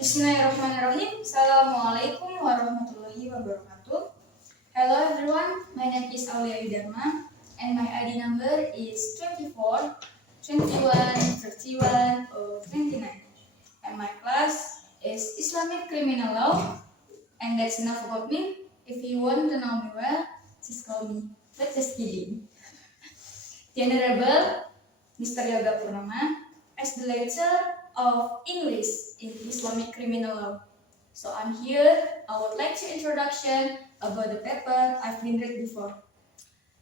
Bismillahirrahmanirrahim. Assalamualaikum warahmatullahi wabarakatuh. Hello everyone, my name is Aulia Yudarma and my ID number is 24, 21, 31, or 29. And my class is Islamic Criminal Law. And that's enough about me. If you want to know me well, just call me. But just kidding. The Honorable Mr. Yoga Purnama as the lecturer of English in Islamic Criminal Law. So I'm here. I would like to introduction about the paper I've been read before.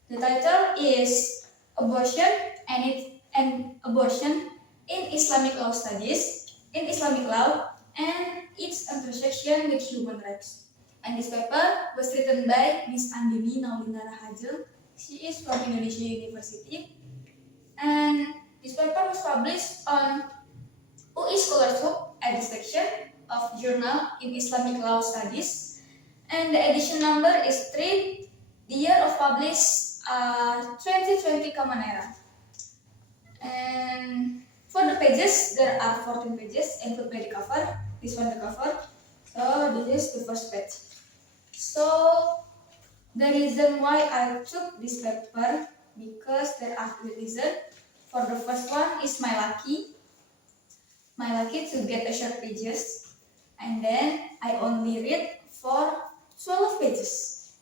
The title is Abortion and Abortion in Islamic Law Studies, in Islamic Law, and its intersection with human rights. And this paper was written by Miss Andini Naulina Rahajel. She is from Indonesia University. And this paper was published on UI Scholarship at the section of Journal in Islamic Law Studies. And the edition number is 3. The year of publish 2020 Common Era. And for the pages, there are 14 pages included by the cover. This one the cover. So this is the first page. So the reason why I took this paper, because there are two reasons. For the first one is my lucky to get a short pages, and then I only read for 12 pages.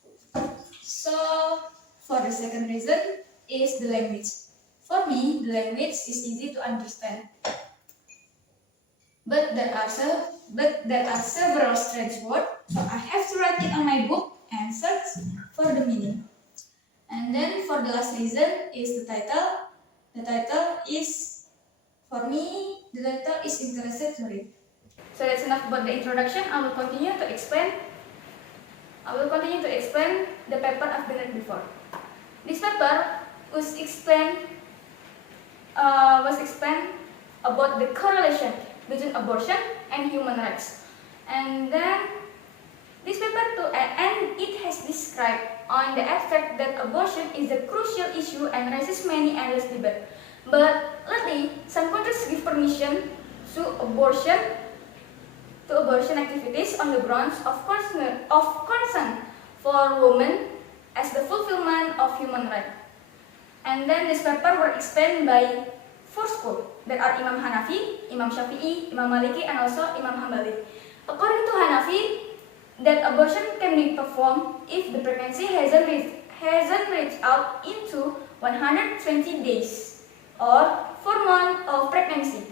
So for the second reason is the language. For me, the language is easy to understand, but there are several strange words, so I have to write it on my book and search for the meaning. And then for the last reason is the title. The title is, for me, the title is interested to read. So that's enough about the introduction. I will continue to explain the paper I've been read before. This paper was explained about the correlation between abortion and human rights. And then this paper too, and it has described on the abstract that abortion is a crucial issue and raises many endless debate. But lately, some countries give permission to abortion activities on the grounds of concern for women as the fulfillment of human rights. And then this paper were explained by 4 schools. There are Imam Hanafi, Imam Syafi'i, Imam Maliki, and also Imam Hambali. According to Hanafi, that abortion can be performed if the pregnancy hasn't reached out into 120 days or 4 months of pregnancy.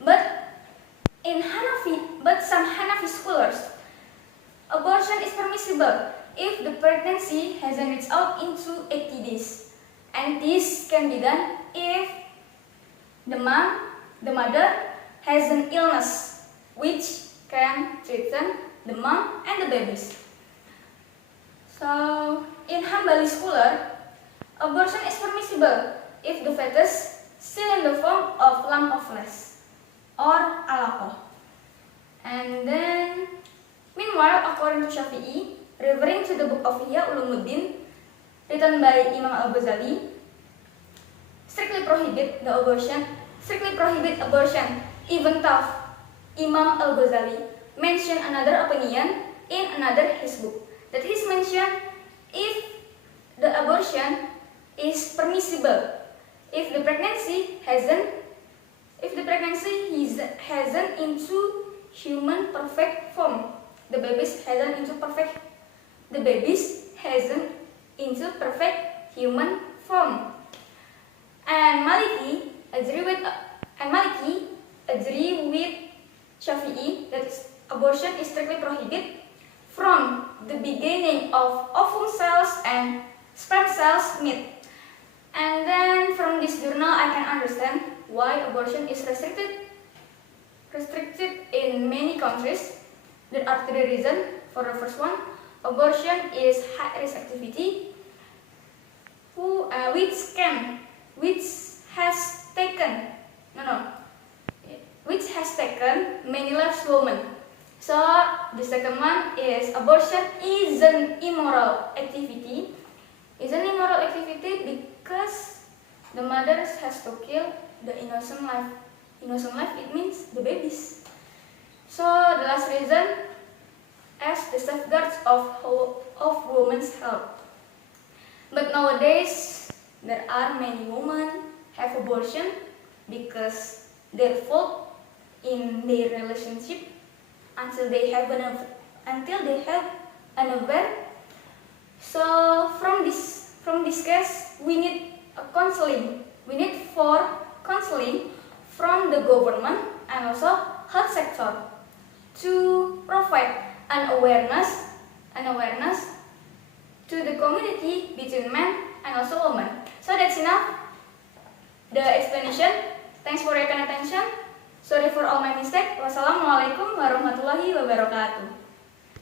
But some Hanafi scholars, abortion is permissible if the pregnancy hasn't reached out into 80 days, and this can be done if the mother has an illness which can threaten the mom and the babies. So, in Hanbali scholar, abortion is permissible if the fetus still in the form of lump of flesh or alaqah. And then, meanwhile, according to Syafi'i, referring to the book of Ihya Ulumuddin, written by Imam Al-Ghazali, strictly prohibit abortion, even though Imam Al-Ghazali mention another opinion in another his book, that he's mentioned if the abortion is permissible if the pregnancy hasn't into human perfect form, the babies hasn't into perfect human form. And Maliki agree with Syafi'i that abortion is strictly prohibited from the beginning of ovum cells and sperm cells meet. And then from this journal I can understand why abortion is restricted in many countries. There are 3 reasons. For the first one, abortion is high risk activity which has taken many lives of women. So the second one is abortion is an immoral activity. Because the mother has to kill the innocent life. Innocent life, it means the babies. So the last reason as the safeguards of women's health. But nowadays there are many women have abortion because their fault in their relationship until they have an affair. So from this case we need a counseling. We need for counseling from the government and also health sector to provide an awareness to the community between men and also women. So that's enough the explanation. Thanks for your kind attention. Sorry for all my mistake. Wassalamualaikum warahmatullahi wabarakatuh.